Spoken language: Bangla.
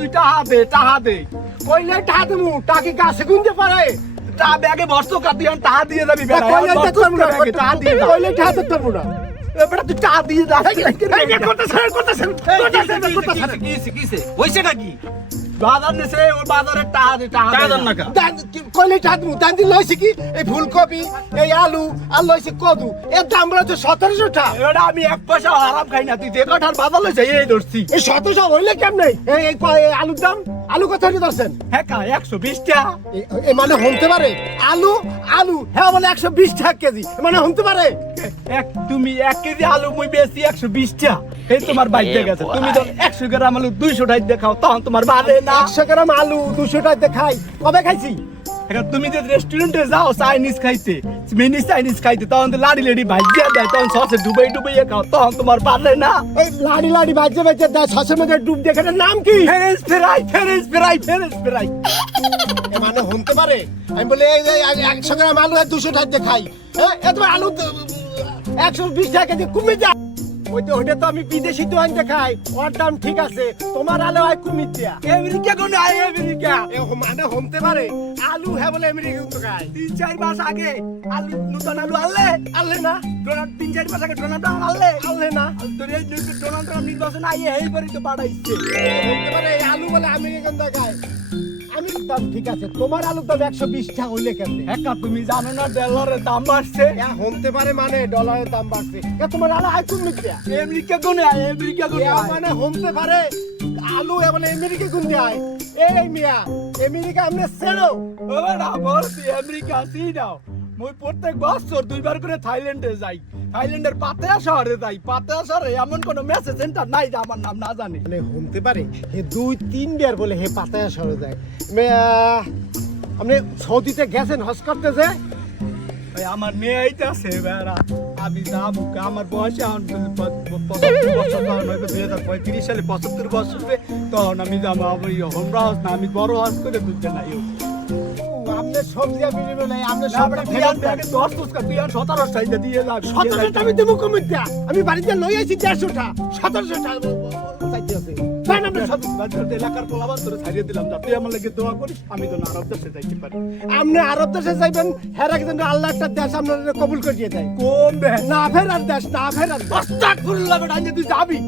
তুই টাহা দে কইলে টাহা দেবো টাকি গাছে গুনতে পারে তা ব্যাগে বর্ষ কাটি আর টাহা দিয়ে যাবি কইলে টাহা দিয়ে কইলে টাহা দিতে পারবো না এবারে তুই টাহা দিয়ে যা কিসে হইছে নাকি বাজার নেছে ওর বাজারে টাহা দে টাহা দাদন নাকা কইলে টাহা দেবো দান দিন লইছে কি এই ফুলকপি এই আলু আর লইছে কদু এর দাম বলছে 1700 টাকা এবারে আমি এক পয়সা হারাম খাই না তুই যে কাঠার বাজার লইছে এই ধরছি এই 1700 হইলে কেমনে এই আলুর দাম আলু কত হইছে দর্শন হ্যাঁ কা 120 টাকা এ মানে হতে পারে আলু হ্যাঁ বলে 120 টাকা কেজি মানে হতে পারে তুমি 1 কেজি আলু মুই বেশি 120 টাকা এই তোমার বাইতে গেছে তুমি তো 100 গ্রাম আলু 200 টাকা দেখাও তখন তোমার বাড়ে না 100 গ্রাম আলু 200 টাকা খাই কবে খাইছি এখন তুমি যে রেস্টুরেন্টে যাও চাইনিজ খাইতে মিনি চাইনিজ খাইতে তখন তো লাড়ি লাড়ি ভাইজিয়া দেয় তখন সসে ডুবাই খাও তখন তোমার বাড়ে না এই লাড়ি বাজে দা সসের মধ্যে ডুব দিয়ে এটার নাম কি ফ্রেঞ্চ ফ্রাই এ মানে হতে পারে আমি বলি এই 100 গ্রাম আলু 200 টাকা খাই হ্যাঁ এত আলু 120 টাকা কেজি কমে যা ওইটা তো আমি বিদেশি তো আনতে খাই ওর দাম ঠিক আছে তোমার আলু হয় কুমির দিয়া আমেরিকা কোন আমেরিকা এ মানে হতে পারে আলু হ্যাঁ বলে আমেরিকা তো খাই 3-4 মাস আগে আলু নতুন আলু আনলে না ডোনাল্ড 3-4 মাস আগে ডোনাল্ড আনলে না তোর এই ডোনাল্ড ট্রাম্প নির্বাচন আইয়ে এইবারই তো পাঠাইছে হতে পারে এই আলু বলে আমেরিকান তো খায় আমি দাম ঠিক আছে তোমার আলুর দাম 120 টাকা হইলে কেমনে একা তুমি জানো না ডলারের দাম বাড়ছে হতে পারে মানে ডলারের দাম বাড়ছে তোমার আলু হয় কুমির দিয়া আমেরিকা কোন মানে হতে পারে আলু মানে আমেরিকা কোন যায় এই মিয়া আমেরিকা আমনে সেনো ওরা বলছি আমেরিকা চিনাও মই প্রত্যেক বছর 2 বার করে থাইল্যান্ডে যাই থাইল্যান্ডের পাতায়া শহরে যাই পাতায়া শহরে এমন কোন মেসেজ সেন্টার নাই যে আমার নাম না জানে মানে হতে পারে হে 2-3 বার বলে হে পাতায়া শহরে যায় আপনি সৌদিতে গেছেন হজ করতে যে ভাই আমার মেয়ে আইতাছে বেড়া আমি যাবো আমার বয়সে এখন 75 বছর তখন হয়তো 2035 সালে 75 বছর হবে তখন আমি যাবো আমি হোমরা হজ না আমি বড় হজ করে বুঝতে নাই আপনি সবজি বিনিময় নাই আপনি সবটা সবটা ফেরত ফেরত ব্যাগে 10 টাকা তুই আর 17 টাকা দিয়ে যাবি 17 টাকা আমি দেবো কমিটা আমি বাড়িতে লই আইছি 150 টাকা 1700 টাকা চাইতে আছে তাই না আপনি এলাকার পোলাবান ধরে ছাড়িয়ে দিলাম যা তুই আমার লাগে দোয়া করিস আমি তো আরব দেশে যাইতে পারি আপনি আরব দেশে যাইবেন হের একজন আল্লাহ একটা দেশ আপনাদের কবুল করিয়ে দেয় কোন দেশ না ফেরার দেশ না ফেরার দেশ আস্তাগফিরুল্লাহ বেটা তুই যাবি